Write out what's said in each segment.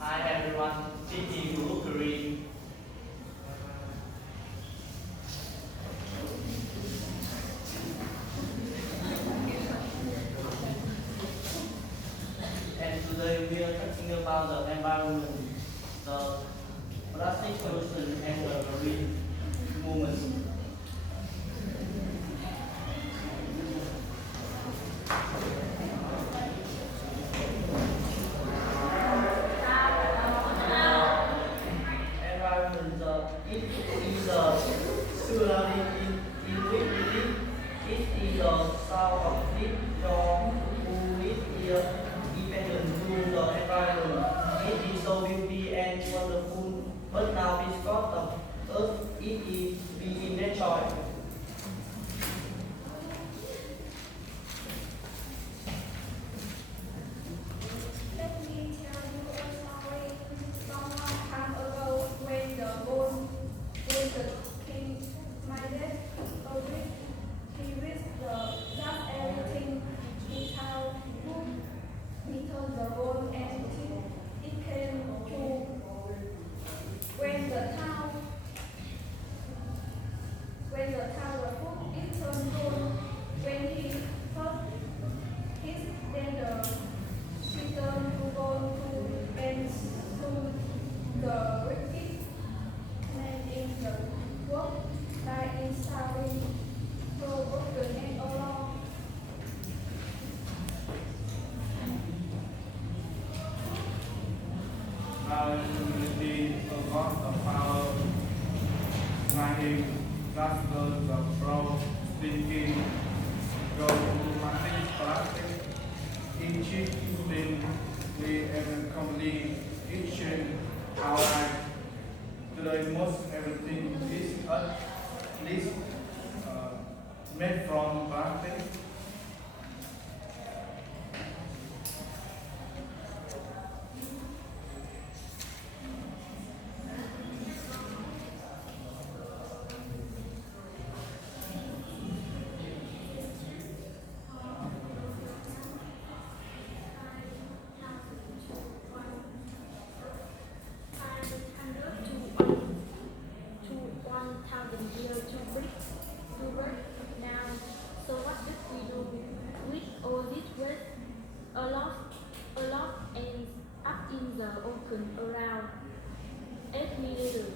Hi everyone, this is Guru. And today we are talking about the environment, the plastic pollution and the green movement. Environment, it is a surrounding in which we live. It is the sound of deep your who is here dependent to the environment. It is so beauty and wonderful, but now it's got the earth it is being destroyed. Let me tell you a story. Long time ago, when the king minded a wish, he wished that everything he had would return the gold and it came true. When the town when the tower put it turned gold, when he thought his then she turned to gold to and soon the wicked man in the work died in starving, so broken and alone. Our community forgot the power, flying gospels of pro thinking, go to market plastic, in cheap thing, we ever complete kitchen, our life. Today most everything is at least uh, made from plastic. To 1,000 years to break now. So what did we do with all this waste? A lot ends up in the ocean around 8 million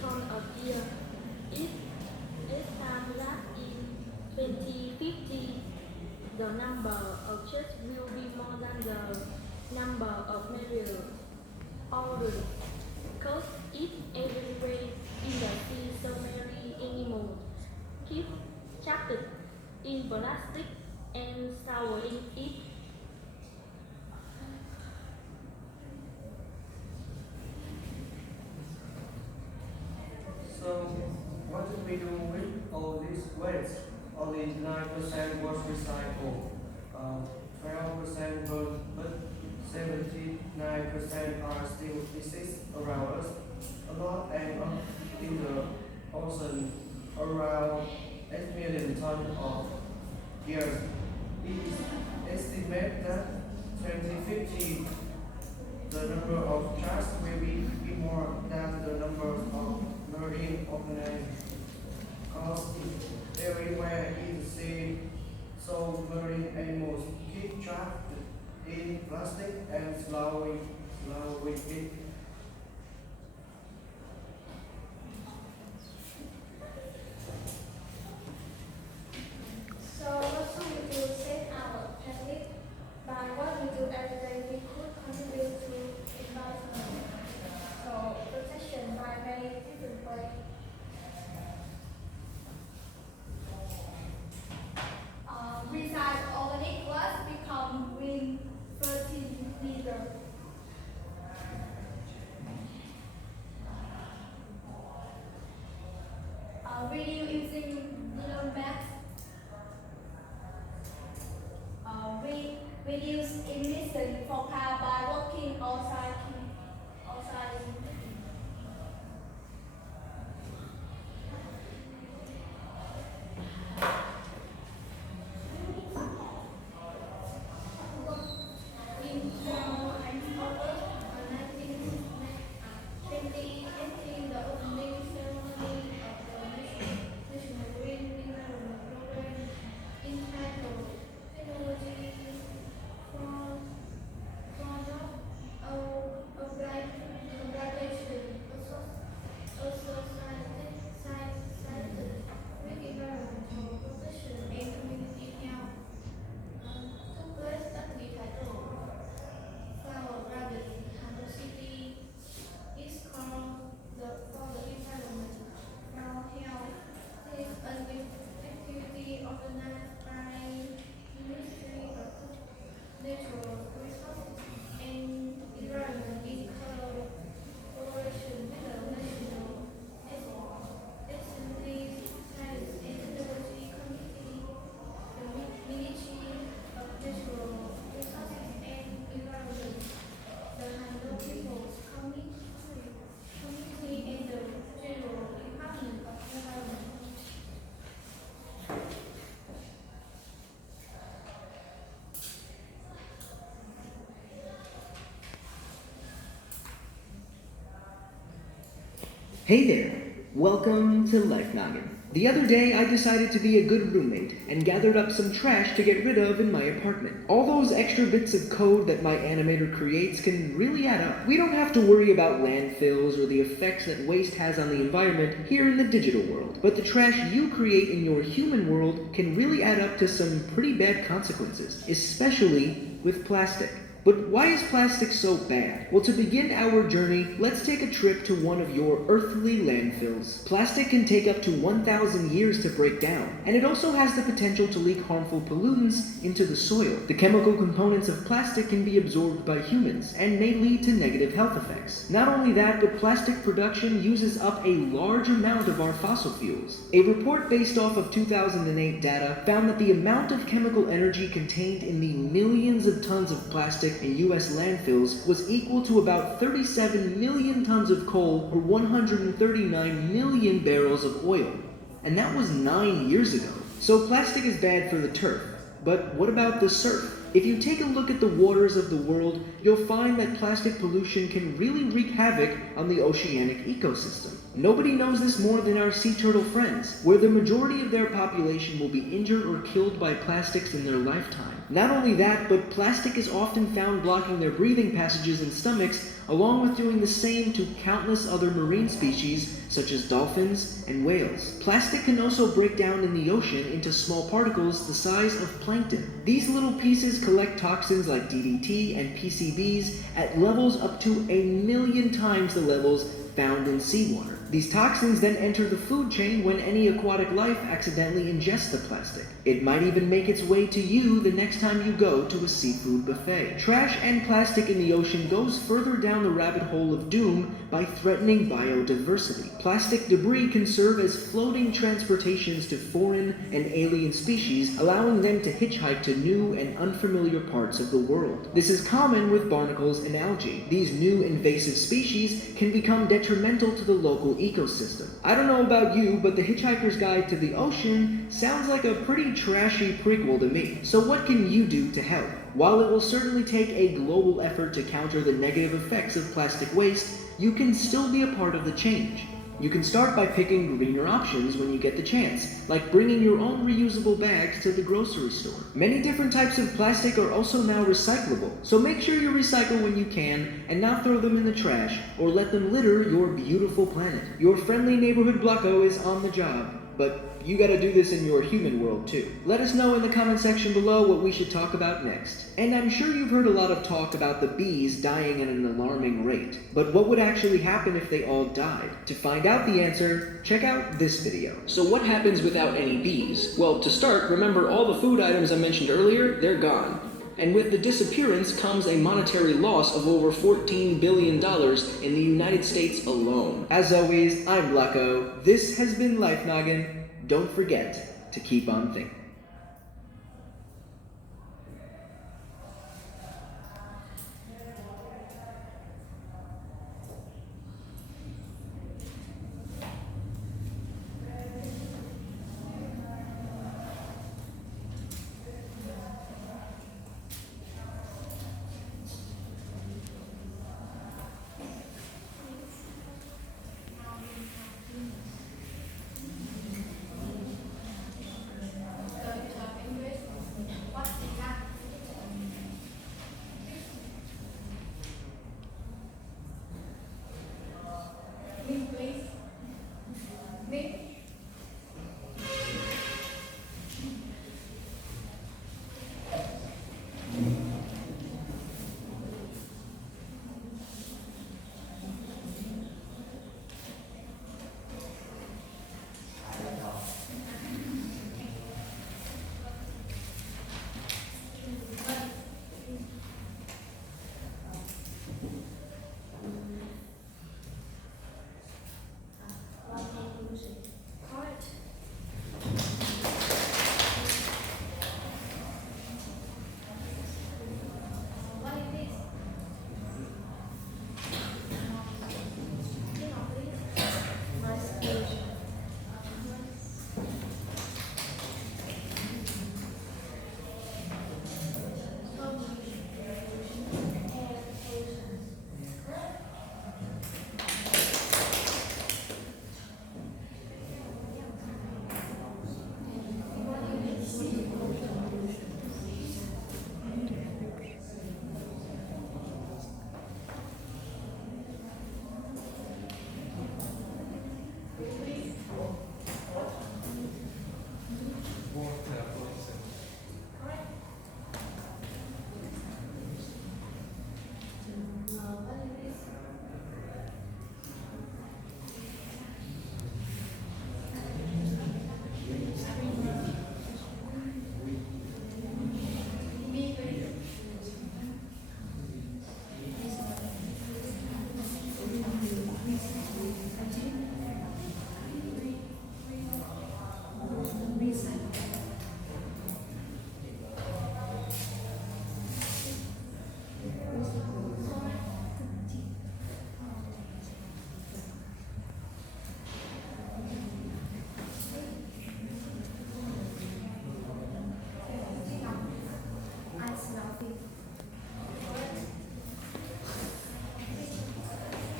tons a year. It is time that in 2050 the number of ships will be more than the number of marine orders. Because if everywhere in the sea so many animals keep trapped in plastic and swallowing it. So, what did we do with all this waste? Only 9% was recycled, 12% burned, but 79% are still exist around us. A lot end up in the ocean, around 8 million tons of years. It is estimated that 2050 the number of sharks will be more than the number of marine organisms. Cause everywhere in the sea, so marine animals keep trapped in plastic and slowly it. So what should we do to save our planet? By what we do every day, we could contribute to environment. So protection by many different ways. Recycle organic waste become green fertilizer. Hey there! Welcome to Life Noggin. The other day, I decided to be a good roommate and gathered up some trash to get rid of in my apartment. All those extra bits of code that my animator creates can really add up. We don't have to worry about landfills or the effects that waste has on the environment here in the digital world. But the trash you create in your human world can really add up to some pretty bad consequences, especially with plastic. But why is plastic so bad? Well, to begin our journey, let's take a trip to one of your earthly landfills. Plastic can take up to 1,000 years to break down, and it also has the potential to leak harmful pollutants into the soil. The chemical components of plastic can be absorbed by humans and may lead to negative health effects. Not only that, but plastic production uses up a large amount of our fossil fuels. A report based off of 2008 data found that the amount of chemical energy contained in the millions of tons of plastic in U.S. landfills was equal to about 37 million tons of coal or 139 million barrels of oil. And that was 9 years ago. So plastic is bad for the turf. But what about the surf? If you take a look at the waters of the world, you'll find that plastic pollution can really wreak havoc on the oceanic ecosystem. Nobody knows this more than our sea turtle friends, where the majority of their population will be injured or killed by plastics in their lifetime. Not only that, but plastic is often found blocking their breathing passages and stomachs, along with doing the same to countless other marine species, such as dolphins and whales. Plastic can also break down in the ocean into small particles the size of plankton. These little pieces collect toxins like DDT and PCBs at levels up to 1,000,000 times the levels found in seawater. These toxins then enter the food chain when any aquatic life accidentally ingests the plastic. It might even make its way to you the next time you go to a seafood buffet. Trash and plastic in the ocean goes further down the rabbit hole of doom by threatening biodiversity. Plastic debris can serve as floating transportations to foreign and alien species, allowing them to hitchhike to new and unfamiliar parts of the world. This is common with barnacles and algae. These new invasive species can become detrimental to the local ecosystem. I don't know about you, but The Hitchhiker's Guide to the Ocean sounds like a pretty trashy prequel to me. So what can you do to help? While it will certainly take a global effort to counter the negative effects of plastic waste, you can still be a part of the change. You can start by picking greener options when you get the chance, like bringing your own reusable bags to the grocery store. Many different types of plastic are also now recyclable, so make sure you recycle when you can and not throw them in the trash or let them litter your beautiful planet. Your friendly neighborhood Blocko is on the job, but you gotta do this in your human world too. Let us know in the comment section below what we should talk about next. And I'm sure you've heard a lot of talk about the bees dying at an alarming rate. But what would actually happen if they all died? To find out the answer, check out this video. So what happens without any bees? Well, to start, remember all the food items I mentioned earlier, they're gone. And with the disappearance comes a monetary loss of over $14 billion in the United States alone. As always, I'm Blocko. This has been Life Noggin. Don't forget to keep on thinking.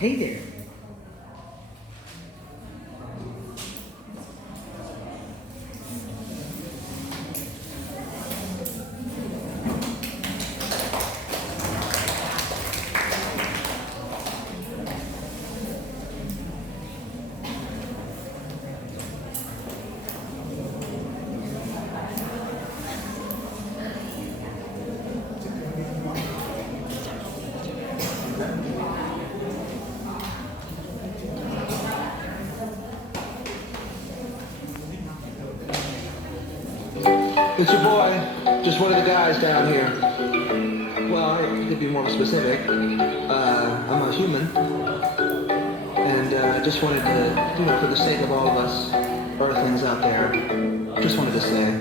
Hey there. It's your boy, just one of the guys down here. Well, to be more specific, I'm a human, and just wanted to, for the sake of all of us Earthlings out there, just wanted to say.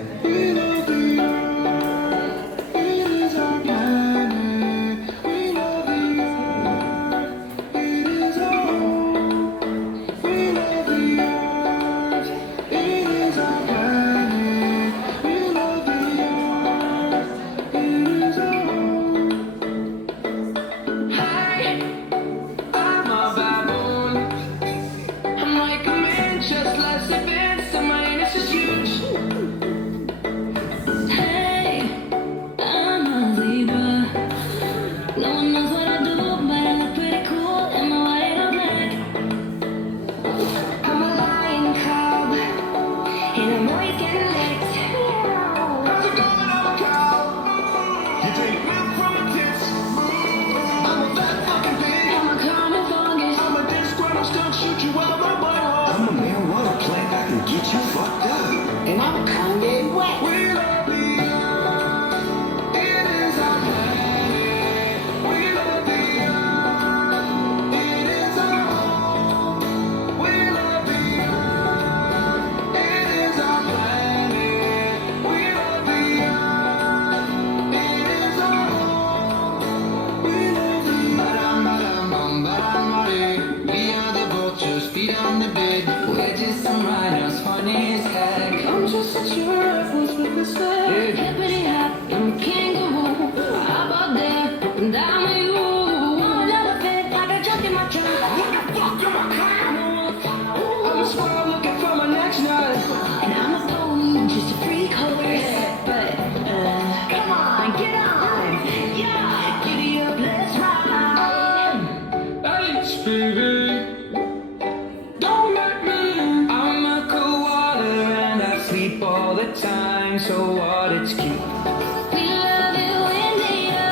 So what, it's cute. We love you, India.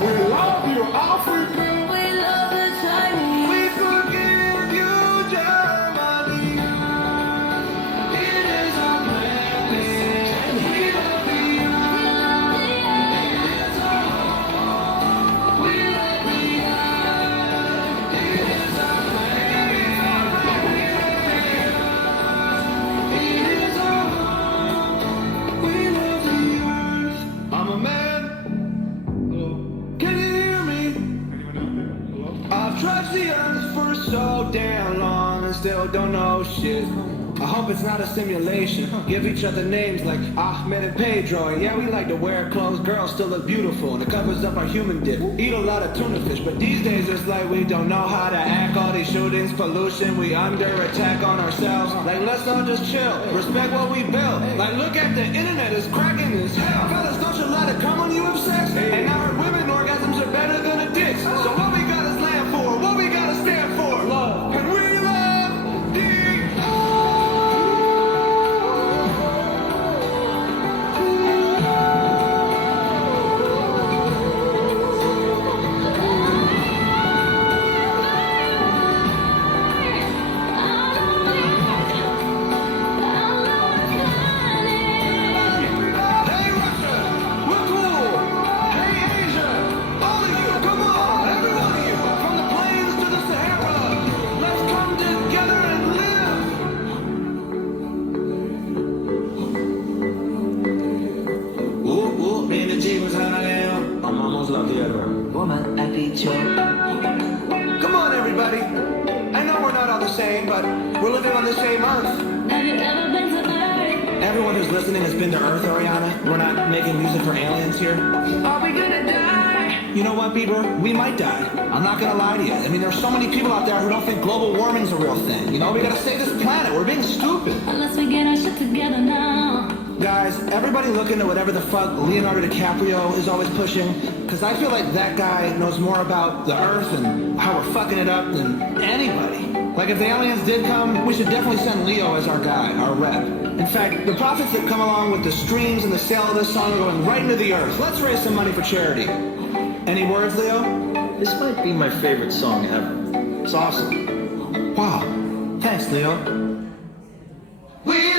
We love you, Africa. We love the Chinese. We forgive you, Germany. It is our planet. We love the earth. It is our home. We love the earth. It is our planet. It is our I'm a man. Hello. Can you hear me? I've trudged the earth for so damn long and still don't know shit. I hope it's not a simulation. Give each other names like Ahmed and Pedro. And yeah, we like to wear clothes. Girls still look beautiful and it covers up our human dip. Eat a lot of tuna fish, but these days it's like we don't know how to act. All these shootings, pollution, we under attack on ourselves. Like let's all just chill, respect what we built. Like look at the internet, it's cracking as hell. Fellas, don't you let it come when you have sex. And I heard women orgasms are better than a dick. So what we gotta stand for, what we gotta stand for, love. And we love the Come on, everybody. I know we're not all the same, but we're living on the same Earth. Have you ever been to Earth? Everyone who's listening has been to Earth, Ariana. We're not making music for aliens here. Are we gonna die? You know what, Bieber? We might die. I'm not gonna lie to you. I mean, there's so many people out there who don't think global warming's a real thing. You know, we gotta save this planet. We're being stupid. Unless we get our shit together now. Guys, everybody look into whatever the fuck Leonardo DiCaprio is always pushing, because I feel like that guy knows more about the Earth and how we're fucking it up than anybody. Like, if the aliens did come, we should definitely send Leo as our guy, our rep. In fact, the profits that come along with the streams and the sale of this song are going right into the Earth. Let's raise some money for charity. Any words, Leo? This might be my favorite song ever. It's awesome. Wow. Thanks, Leo. We